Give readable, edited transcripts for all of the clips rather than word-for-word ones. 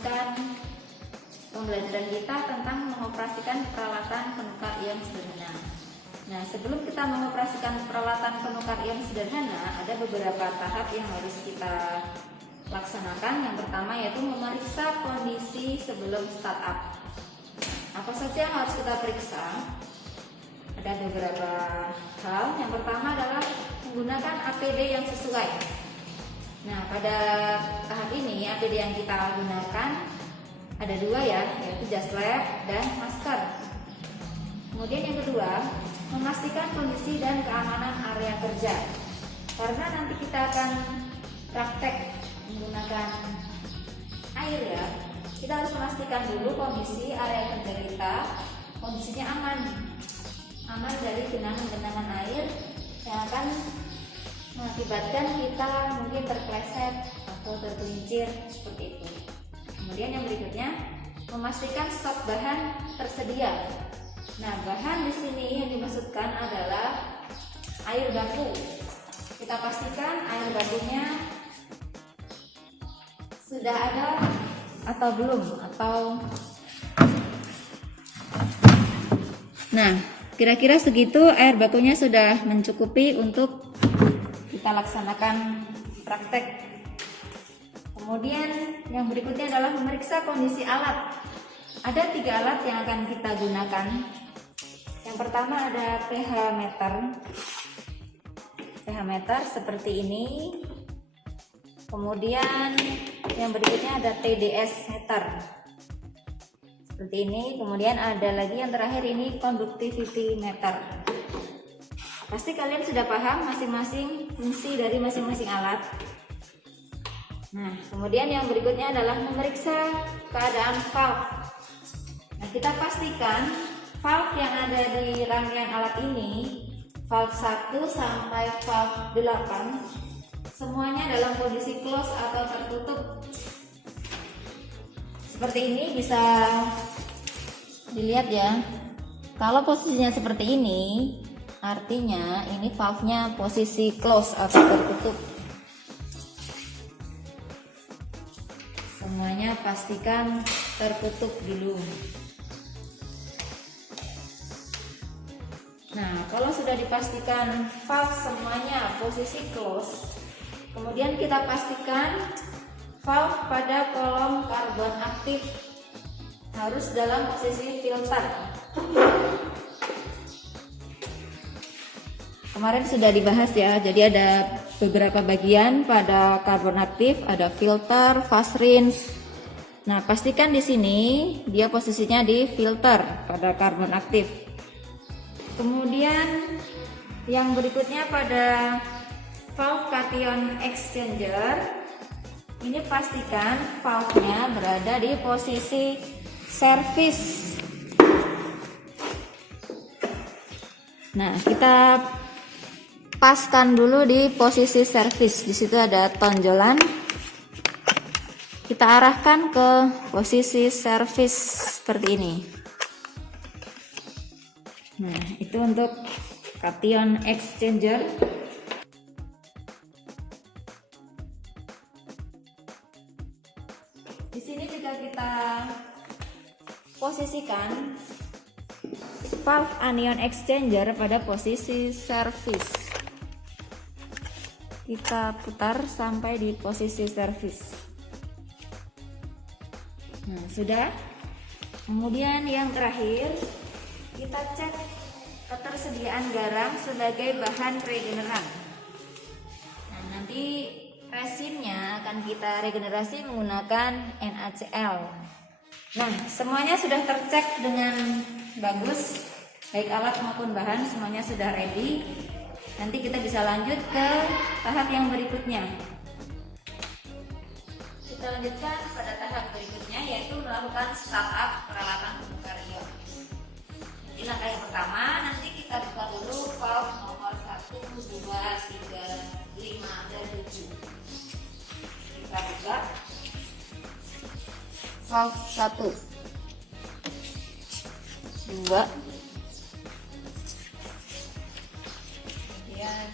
melanjutkan pembelajaran kita tentang mengoperasikan peralatan penukar ion sederhana. Nah, sebelum kita mengoperasikan peralatan penukar ion sederhana, ada beberapa tahap yang harus kita laksanakan. Yang pertama yaitu memeriksa kondisi sebelum startup. Apa saja yang harus kita periksa? Ada beberapa hal. Yang pertama adalah menggunakan APD yang sesuai. Nah, pada tahap ini APD yang kita gunakan ada dua ya, yaitu jas lab dan masker. Kemudian yang kedua, memastikan kondisi dan keamanan area kerja. Karena nanti kita akan praktek menggunakan air ya, kita harus memastikan dulu kondisi area kerja kita kondisinya aman dari genangan-genangan air yang akan mengakibatkan kita mungkin terpleset atau tergelincir seperti itu. Kemudian yang berikutnya, memastikan stok bahan tersedia. Nah, bahan di sini yang dimaksudkan adalah air baku. Kita pastikan air bakunya sudah ada atau belum, nah, kira-kira segitu air bakunya sudah mencukupi untuk kita laksanakan praktek. Kemudian yang berikutnya adalah memeriksa kondisi alat. Ada 3 alat yang akan kita gunakan. Yang pertama ada pH meter. pH meter seperti ini. Kemudian yang berikutnya ada TDS meter. Seperti ini. Kemudian ada lagi yang terakhir ini conductivity meter. Pasti kalian sudah paham masing-masing fungsi dari masing-masing alat. Nah, kemudian yang berikutnya adalah memeriksa keadaan valve. Nah, kita pastikan valve yang ada di rangkaian alat ini, valve 1 sampai valve 8, semuanya dalam kondisi close atau tertutup. Seperti ini bisa dilihat ya. Kalau posisinya seperti ini, artinya ini valve-nya posisi close atau tertutup. Semuanya pastikan tertutup dulu. Nah, kalau sudah dipastikan valve semuanya posisi close, kemudian kita pastikan valve pada kolom karbon aktif harus dalam posisi filter. Kemarin sudah dibahas ya, jadi ada beberapa bagian pada karbon aktif, ada filter, fast rinse. Nah, pastikan di sini dia posisinya di filter pada karbon aktif. Kemudian yang berikutnya pada valve cation exchanger, ini pastikan valve-nya berada di posisi service. Nah, kita paskan dulu di posisi service. Di situ ada tonjolan. Kita arahkan ke posisi service seperti ini. Nah, itu untuk cation exchanger. Di sini juga kita posisikan valve anion exchanger pada posisi service. Kita putar sampai di posisi service. Nah, sudah. Kemudian yang terakhir, kita cek ketersediaan garam sebagai bahan regeneran. Nah, nanti resinnya akan kita regenerasi menggunakan NaCl. Nah, semuanya sudah tercek dengan bagus, baik alat maupun bahan semuanya sudah ready. Nanti kita bisa lanjut ke tahap yang berikutnya. Kita lanjutkan pada tahap berikutnya, yaitu melakukan startup peralatan penukar ion. Jadi langkah yang pertama, nanti kita buka dulu valve nomor 1, 2, 3, 5, dan 7. Kita buka valve 1, 2, kemudian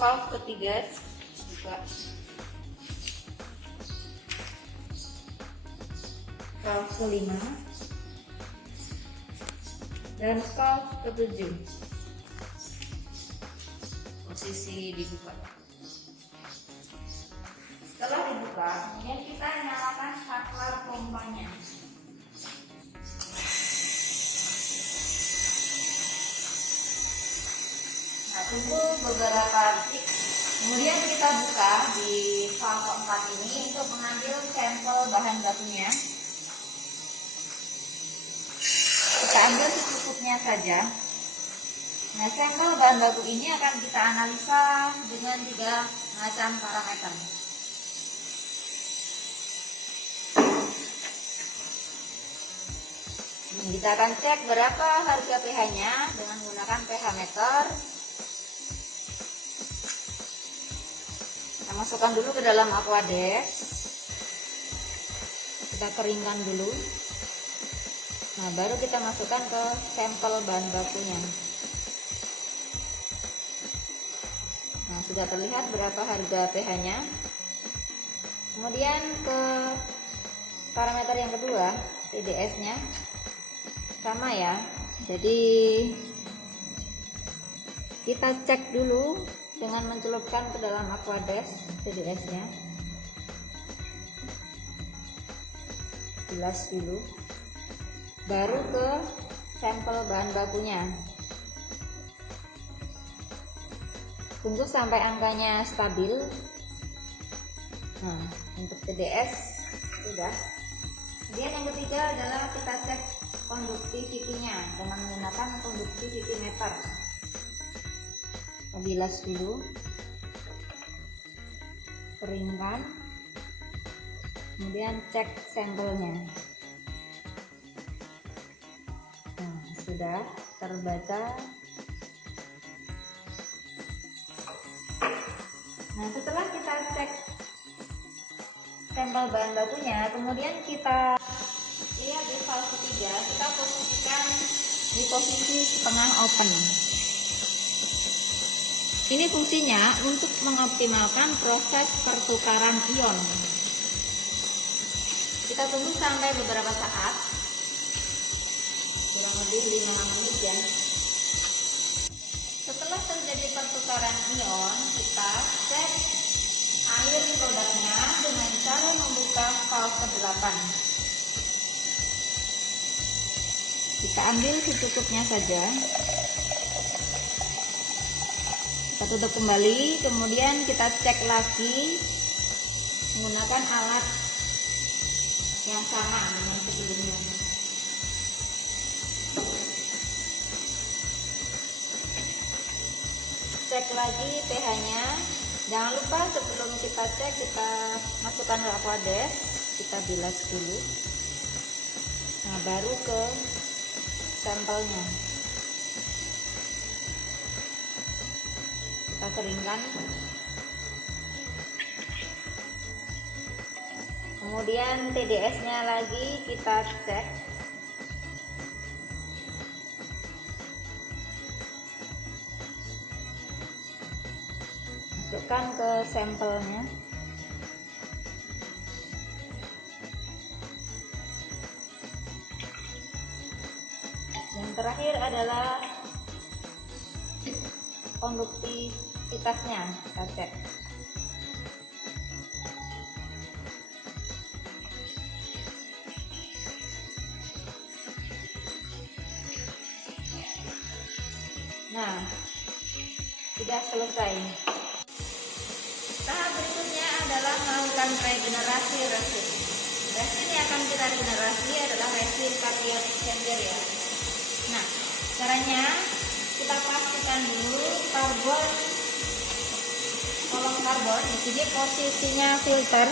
valve ketiga buka, valve ke-5 dan valve ke-7. Posisi dibuka. Setelah dibuka, kemudian kita nyalakan saklar pompanya. Nah, tunggu beberapa detik. Kemudian kita buka di valve keempat ini untuk mengambil sampel bahan bakunya. Kita ambil secukupnya saja. Nah, sampel bahan baku ini akan kita analisa dengan 3 macam parameter. Kita akan cek berapa harga pH-nya dengan menggunakan pH meter. Kita masukkan dulu ke dalam aquades. Kita keringkan dulu. Nah, baru kita masukkan ke sampel bahan bakunya. Nah, sudah terlihat berapa harga pH-nya. Kemudian ke parameter yang kedua, TDS-nya. Sama ya. Jadi kita cek dulu dengan mencelupkan ke dalam aquades TDS-nya. Bilas dulu. Baru ke sampel bahan bakunya. Tunggu sampai angkanya stabil. Nah, untuk TDS sudah. Kemudian yang ketiga adalah kita cek conductivity-nya dengan menggunakan conductivity meter. Bilas dulu, keringkan, kemudian cek sampelnya. Nah, sudah terbaca. Nah, setelah kita cek sampel bahan bakunya, kemudian kita lihat di valve ketiga, kita posisikan di posisi setengah open. Ini fungsinya untuk mengoptimalkan proses pertukaran ion. Kita tunggu sampai beberapa saat, kurang lebih 5 menit ya. Setelah terjadi pertukaran ion, kita cek air produknya dengan cara membuka valve ke-8. Kita ambil secukupnya saja. Kita tutup kembali, kemudian kita cek lagi menggunakan alat yang sama dengan sebelumnya. Cek lagi pH-nya. Jangan lupa sebelum kita cek, kita masukkan ke aquades, kita bilas dulu. Nah, baru ke sampelnya. Kita keringkan. Kemudian TDS-nya lagi kita cek. Masukkan ke sampelnya. Yang terakhir adalah konduktivitasnya, kita cek. Nah, sudah selesai. Tahap berikutnya adalah melakukan regenerasi resin. Resin yang akan kita regenerasi adalah resin cation exchanger ya. Nah, caranya kita pastikan dulu kolom karbon di sini posisinya filter.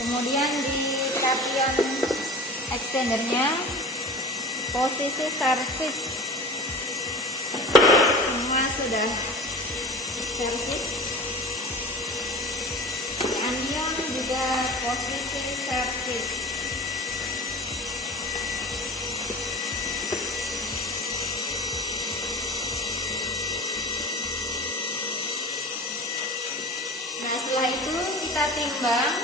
Kemudian di cation extendernya posisi servis. Semua sudah servis. Anion juga posisi servis. Nah, setelah itu kita timbang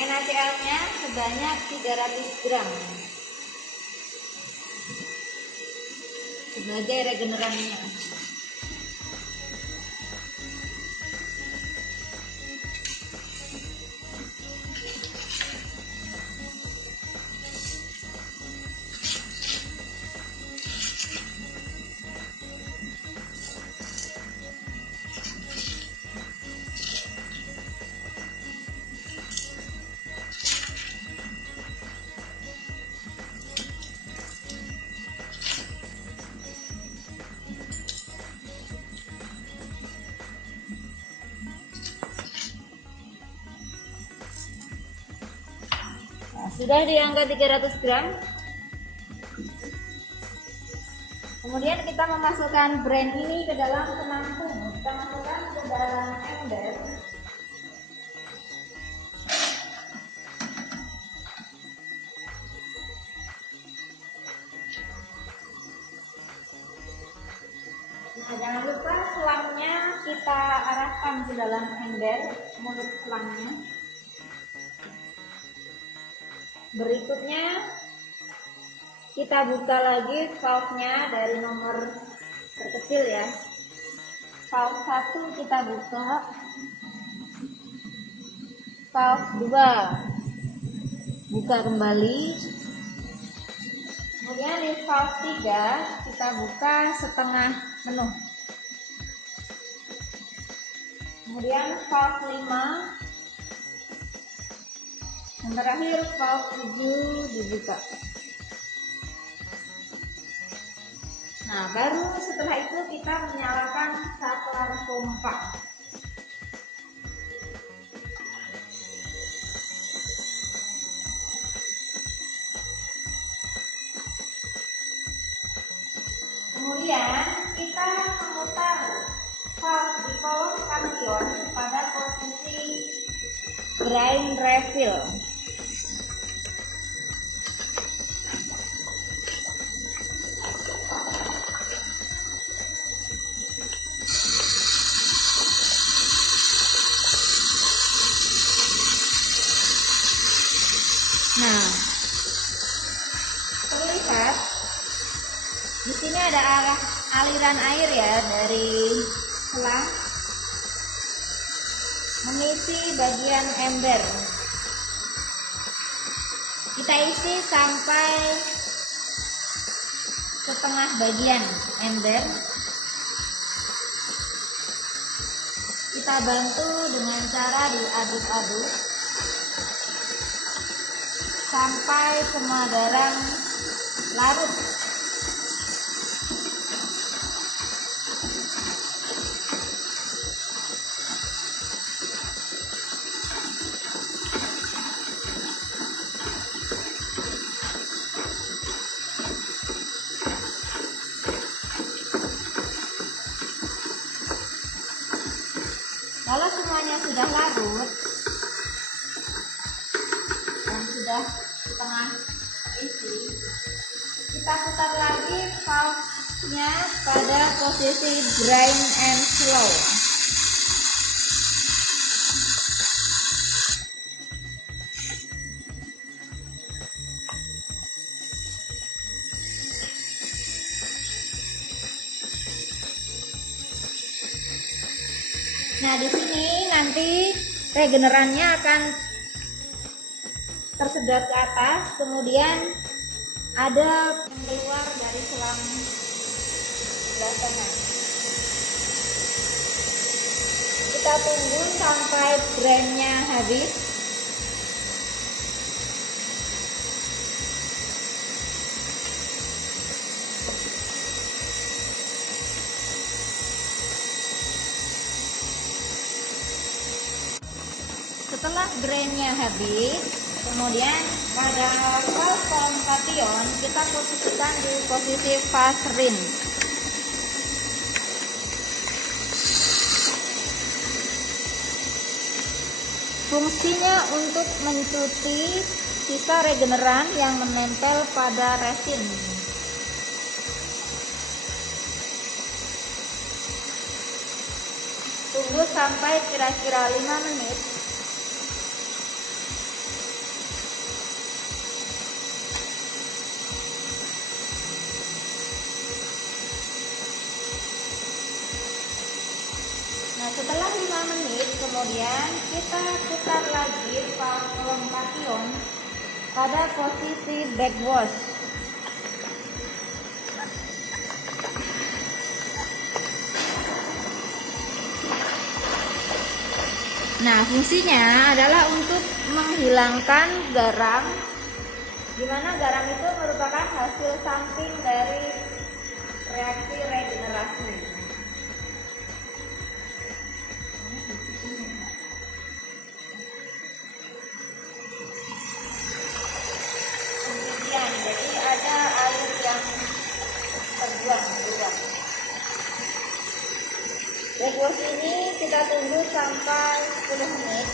NaCl-nya sebanyak 300 gram sebagai regenerannya. Sudah di angka 300 gram. Kemudian kita memasukkan brand ini ke dalam penampung. Kita masukkan ke dalam ember. Nah, jangan lupa selangnya kita arahkan ke dalam ember, mulut selangnya. Berikutnya kita buka lagi valve-nya dari nomor terkecil ya. Valve 1 kita buka, valve 2 buka kembali. Kemudian di valve 3 kita buka setengah penuh. Kemudian valve 5, yang terakhir valve 7 dibuka. Nah, baru setelah itu kita menyalakan saklar pompa. Kemudian kita memutar valve di kolom kampion pada posisi drain refill. Nah, terlihat di sini ada aliran air ya dari selang mengisi bagian ember. Kita isi sampai setengah bagian ember. Kita bantu dengan cara diaduk-aduk sampai semua barang larut. Kalau semuanya sudah larut dan sudah setengah isi, kita putar lagi valve-nya pada posisi drain and slow. Nah, di sini nanti regenerannya akan tersedot ke atas, kemudian ada yang keluar dari selang sebelah tengah. Kita tunggu sampai drainnya habis. Setelah drainnya habis, kemudian pada valve kolom kampion kita posisikan di posisi fast rinse. Fungsinya untuk mencuci sisa regeneran yang menempel pada resin. Tunggu tunggu sampai kira-kira 5 menit. Nah, setelah 5 menit kemudian kita putar lagi valve kolom kation pada posisi backwash. Nah, fungsinya adalah untuk menghilangkan garam, di mana garam itu merupakan hasil samping dari reaksi regenerasi. Kemudian, jadi ada air yang terbuang juga. Backwash ini kita tunggu sampai 10 menit.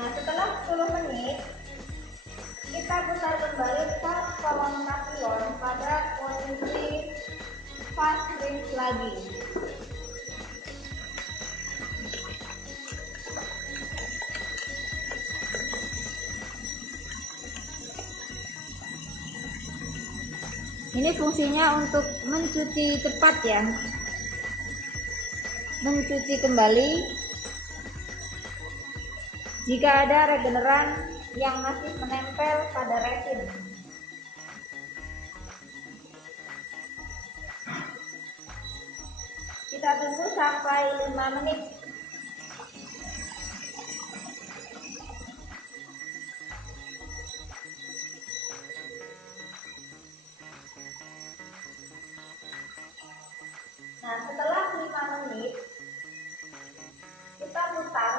Nah, setelah 10 menit kita putar kembali valve kolom kation pada posisi fast rinse lagi. Ini fungsinya untuk mencuci cepat ya, mencuci kembali jika ada regeneran yang masih menempel pada resin. Kita tunggu sampai 5 menit. Nah, setelah 5 menit kita putar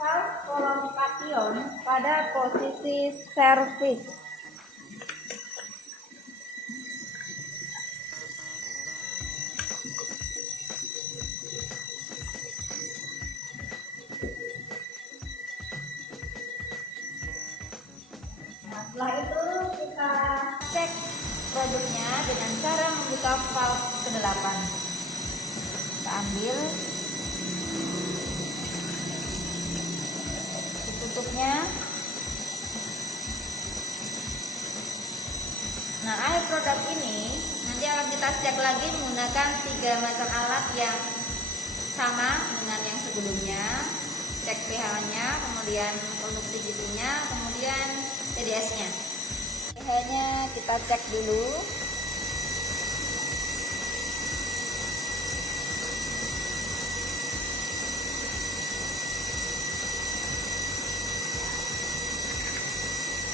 valve kolom kation pada posisi service. Nah, setelah itu kita cek produknya dengan cara membuka valve ke-8. Kita ambil, tutupnya. Nah, air produk ini nanti akan kita cek lagi menggunakan 3 macam alat yang sama dengan yang sebelumnya. Cek pH-nya, kemudian conductivity-nya, kemudian TDS-nya. pH-nya kita cek dulu.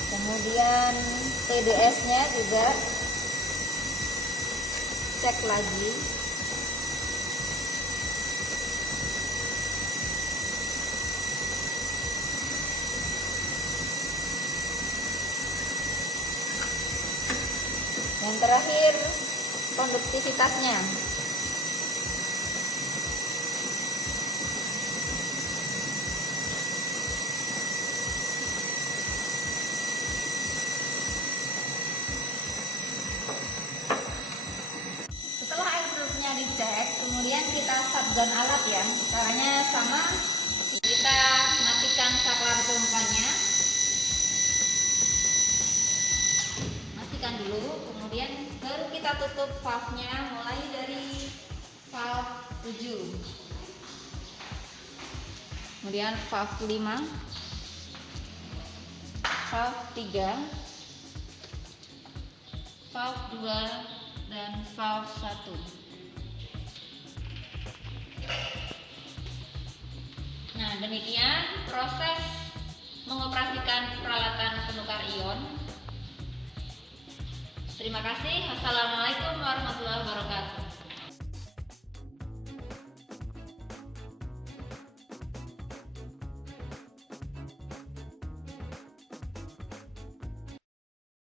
Kemudian TDS-nya juga cek lagi. Yang terakhir konduktivitasnya. Setelah air produknya dicek, kemudian kita shutdown alat ya. Caranya sama, kita matikan saklar pompanya. Matikan dulu, kemudian baru kita tutup valve-nya mulai dari valve 7. Kemudian valve 5, valve 3, valve 2 dan valve 1. Nah, demikian proses mengoperasikan peralatan penukar ion. Terima kasih. Assalamualaikum warahmatullahi wabarakatuh.